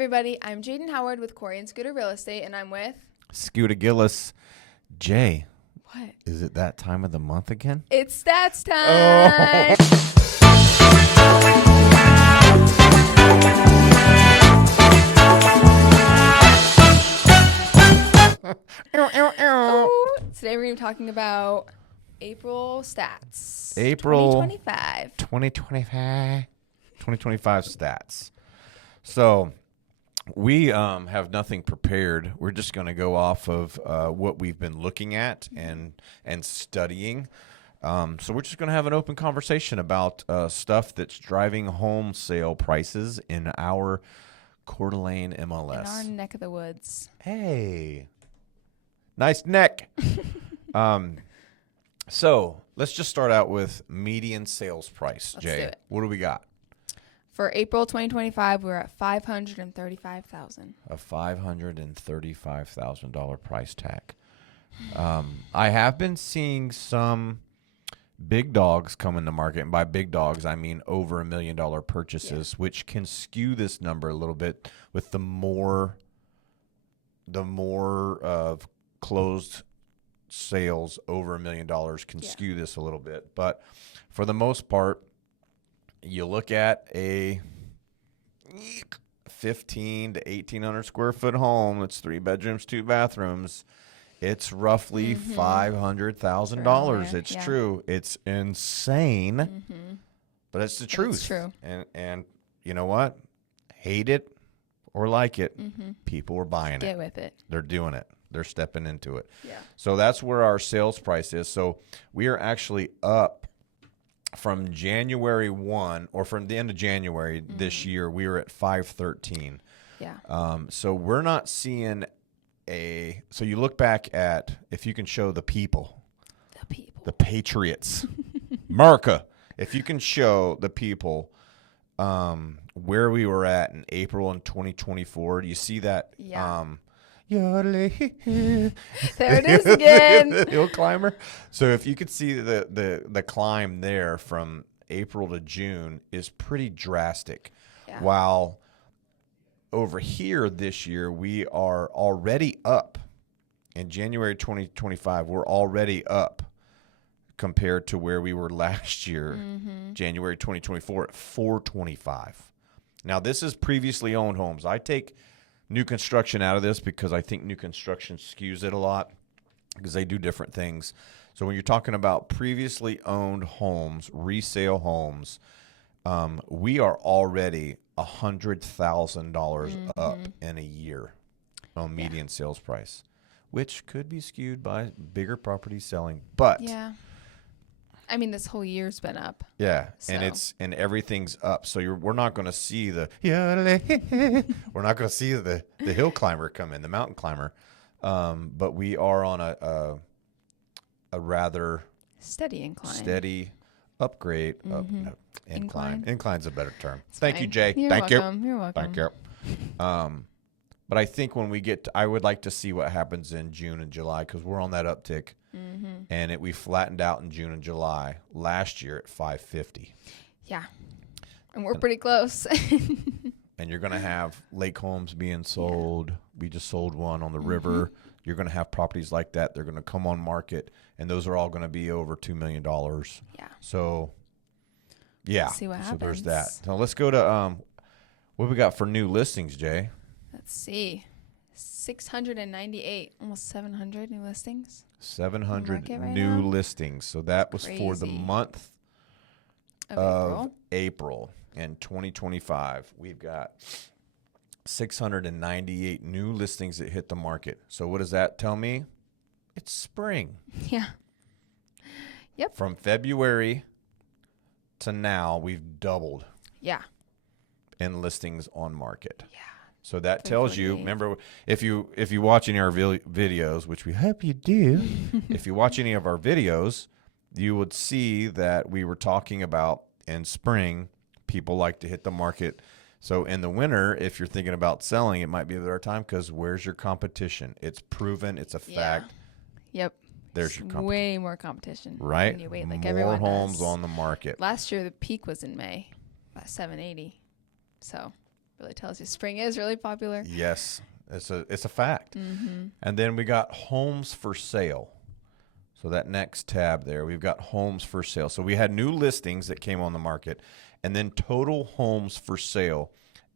everybody, I'm Jaden Howard with Coeur and Scooter Real Estate, and I'm with... Scooter Gillis. Jay. What? Is it that time of the month again? It's stats time! Oh. Today we're going to be talking about April stats. April 2025. 2025 stats. So we have nothing prepared. We're just going to go off of what we've been looking at and studying. So we're just going to have an open conversation about stuff that's driving home sale prices in our Coeur d'Alene MLS. In our neck of the woods. Hey, nice neck. So let's just start out with median sales price. Let's Jay, do it. what do we got? For April 2025, we're at $535,000. A $535,000 price tag. I have been seeing some big dogs come in the market, and by big dogs I mean over $1 million purchases, which can skew this number a little bit with the more of closed sales over $1 million can skew this a little bit. But for the most part, you look at a 1,500 to 1,800 square foot home. It's 3 bedrooms, 2 bathrooms. It's roughly $500,000. It's true. It's insane, but it's the truth. It's true. And you know what? Hate it or like it, people are buying it. Get with it. They're doing it. They're stepping into it. Yeah. So that's where our sales price is. So we are actually up from January 1, or from the end of January this year, we were at 513. Yeah. So we're not seeing so you look back at, if you can show the people, the Patriots, America, if you can show the people where we were at in April in 2024, do you see that? Yeah. There it is again. The hill climber. So if you could see the climb there from April to June is pretty drastic. Yeah. While over here this year, we are already up. In January 2025, we're already up compared to where we were last year, January 2024, at 425. Now, this is previously owned homes. I take new construction out of this because I think new construction skews it a lot because they do different things. So when you're talking about previously owned homes, resale homes, we are already $100,000 up in a year on median sales price, which could be skewed by bigger properties selling. But yeah, I mean, this whole year's been up. Yeah, so. and everything's up. So we're not going to see we're not going to see the hill climber come in, the mountain climber. But we are on a rather steady incline. Steady upgrade. Incline. Incline's a better term. It's Thank fine. you, Jay. You're Thank welcome. you. You're welcome. Thank you. But I think when we get I would like to see what happens in June and July because we're on that uptick. And we flattened out in June and July last year at 550. Yeah. And we're pretty close. And you're going to have lake homes being sold. We just sold one on the river. You're going to have properties like that. They're going to come on market, and those are all going to be over $2 million. Yeah. So, yeah. Let's see what happens. So there's that. So let's go to what we got for new listings, Jay. Let's see. 698, almost 700 new listings. 700 new listings. So that was for the month of April in 2025. We've got 698 new listings that hit the market. So what does that tell me? It's spring. Yeah. Yep. From February to now, we've doubled. Yeah. In listings on market. Yeah. So that tells you, remember, if you watch any of our videos, which we hope you do, if you watch any of our videos, you would see that we were talking about in spring, people like to hit the market. So in the winter, if you're thinking about selling, it might be their time because where's your competition? It's proven. It's a fact. Yep. There's your competition. Way more competition. Right? When you wait, like more everyone homes does. on the market. Last year, the peak was in May, about 780. So really tells you spring is really popular. Yes, it's a fact. And then we got homes for sale. So that next tab there, we've got homes for sale. So we had new listings that came on the market, and then total homes for sale,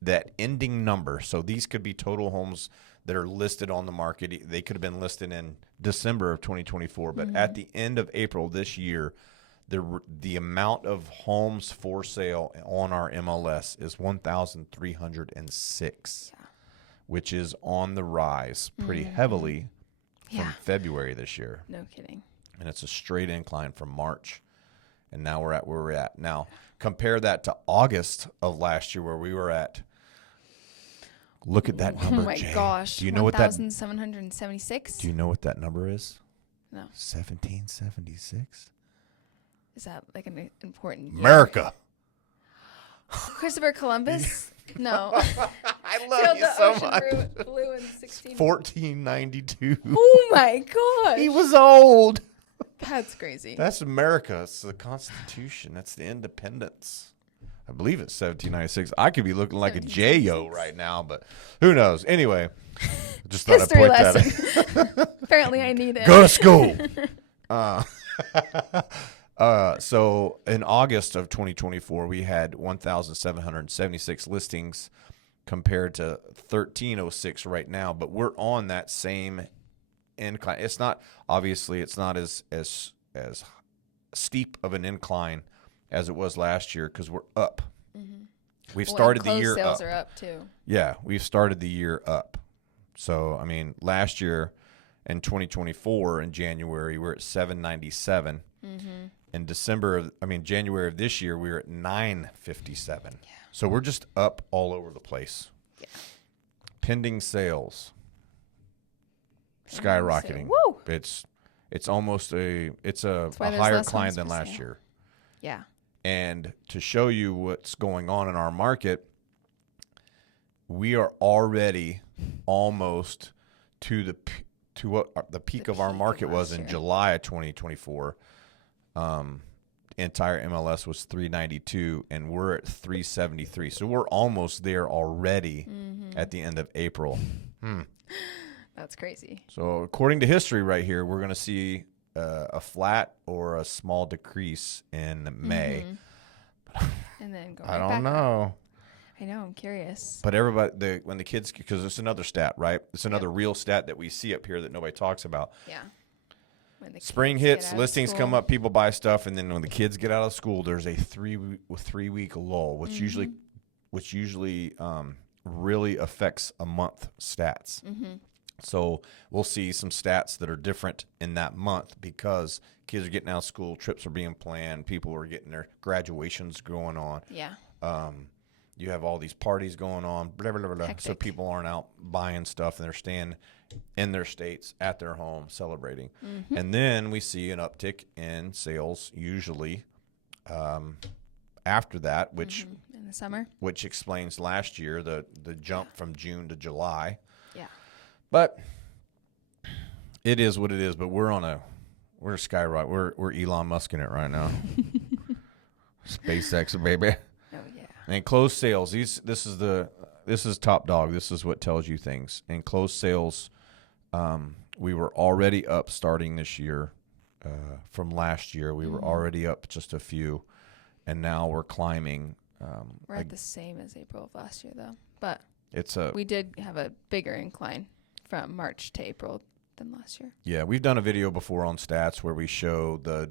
that ending number. So these could be total homes that are listed on the market. They could have been listed in December of 2024, but at the end of April this year, the amount of homes for sale on our MLS is 1,306, which is on the rise pretty heavily from February this year. No kidding. And it's a straight incline from March. And now we're at where we're at. Now, compare that to August of last year where we were at. Look at that number, Oh my Jay. gosh. Do you know what that 1,776? Do you know what that number is? No. 1776. Is that like an important year? America. Christopher Columbus? No. I love Sailed you the so ocean much. blue in 16. 1492. Oh my gosh. He was old. That's crazy. That's America. It's the Constitution. That's the independence. I believe it's 1796. I could be looking like a J.O. right now, but who knows? Anyway, just thought History I'd point that lesson. Apparently I need it. Go to school. So in August of 2024, we had 1,776 listings compared to 1,306 right now, but we're on that same incline. It's not, obviously, it's not as steep of an incline as it was last year because we're up. We've started the year sales up. are up too. Yeah, we've started the year up. So, I mean, last year in 2024 in January, we're at 797. In January of this year, we were at 957. Yeah. So we're just up all over the place. Yeah. Pending sales. Skyrocketing. Woo! It's almost a why there's higher less climb homes than for last sale. year. Yeah. And to show you what's going on in our market, we are already almost to what the peak of our market was in July of 2024. Entire MLS was 392, and we're at 373. So we're almost there already at the end of April. That's crazy. So according to history right here, we're going to see a flat or a small decrease in May. And then go I right don't back up. know. I know, I'm curious. But everybody, when the kids, because it's another stat, right? It's another real stat that we see up here that nobody talks about. Yeah. When the Spring kids get hits, out of listings school. come up, people buy stuff, and then when the kids get out of school, there's a three-week lull, which usually really affects a month stats. So we'll see some stats that are different in that month because kids are getting out of school, trips are being planned, people are getting their graduations going on. Yeah. You have all these parties going on, blah, blah, blah, blah. So Hectic. people aren't out buying stuff and they're staying in their states at their home celebrating. And then we see an uptick in sales usually after that, which In the summer. which explains last year the jump from June to July. Yeah. But it is what it is. But we're skyrocket. We're Elon Musk in it right now. SpaceX, baby. Oh yeah. And closed sales. This is top dog. This is what tells you things. And closed sales, we were already up starting this year. From last year, we were already up just a few, and now we're climbing. We're at the same as April of last year though, but we did have a bigger incline from March to April than last year. Yeah, we've done a video before on stats where we show the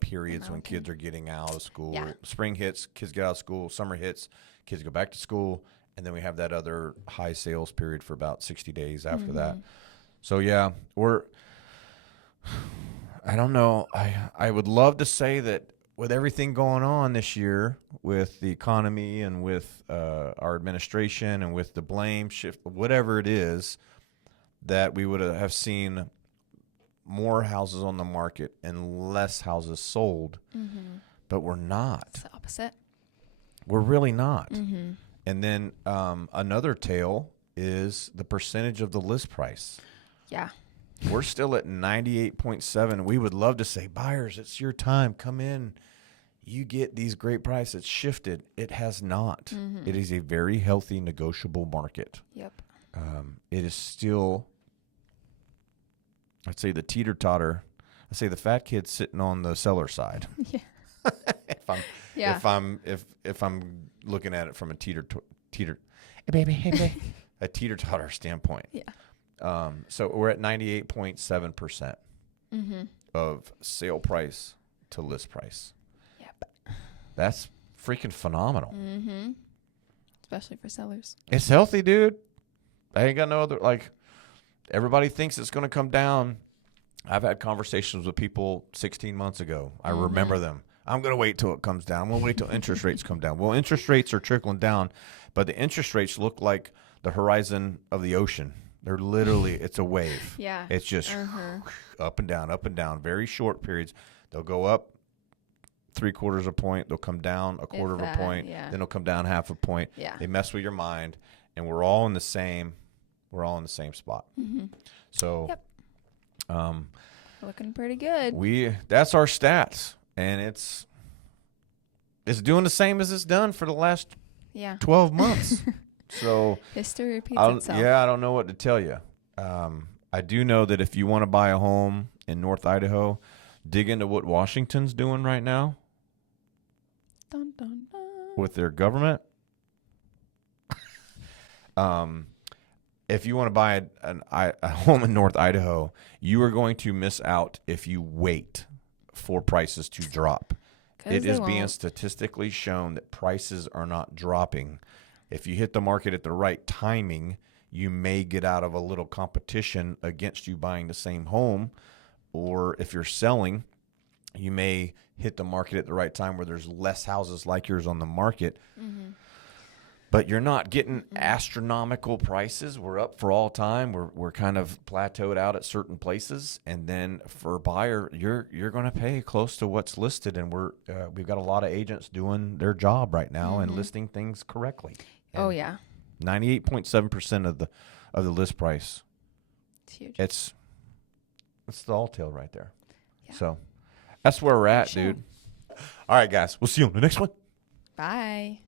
periods when kids are getting out of school. Yeah. Spring hits, kids get out of school. Summer hits, kids go back to school, and then we have that other high sales period for about 60 days after that. So yeah, I don't know. I would love to say that with everything going on this year with the economy and with our administration and with the blame shift, whatever it is, that we would have seen more houses on the market and less houses sold. But we're not. It's the opposite. We're really not. And then another tale is the percentage of the list price. Yeah. We're still at 98.7. We would love to say, buyers, it's your time. Come in. you get these great prices shifted. It has not. Mm-hmm. It is a very healthy, negotiable market. Yep. It is still, I'd say the teeter-totter. I'd say the fat kid's sitting on the seller side. Yeah. if I'm looking at it from a hey baby, a teeter-totter standpoint. Yeah. So we're at 98.7% of sale price to list price. Yep. That's freaking phenomenal. Mm-hmm. Especially for sellers. It's healthy, dude. I ain't got no other, like, everybody thinks it's going to come down. I've had conversations with people 16 months ago. I remember them. I'm going to wait till it comes down. I'm going to wait till interest rates come down. Well, interest rates are trickling down, but the interest rates look like the horizon of the ocean. They're literally, it's a wave. Yeah. It's just up and down, very short periods. They'll go up 3/4 a point. They'll come down a quarter of a point. Yeah. Then they'll come down half a point. Yeah. They mess with your mind, and we're all in the same spot. Mm-hmm. So, Yep. Looking pretty good. That's our stats, and it's doing the same as it's done for the last 12 months. So history repeats itself. Yeah, I don't know what to tell you. I do know that if you want to buy a home in North Idaho, dig into what Washington's doing right now Dun, dun, dun. with their government. If you want to buy a home in North Idaho, you are going to miss out if you wait for prices to drop. It is being statistically shown that prices are not dropping. If you hit the market at the right timing, you may get out of a little competition against you buying the same home. Or if you're selling, you may hit the market at the right time where there's less houses like yours on the market. Mm-hmm. But you're not getting astronomical prices. We're up for all time. We're kind of plateaued out at certain places, and then for a buyer, you're going to pay close to what's listed. And we've got a lot of agents doing their job right now and listing things correctly. And 98.7% of the list price. It's huge. It's the all tail right there. Yeah. So that's where we're at, dude. All right, guys. We'll see you on the next one. Bye.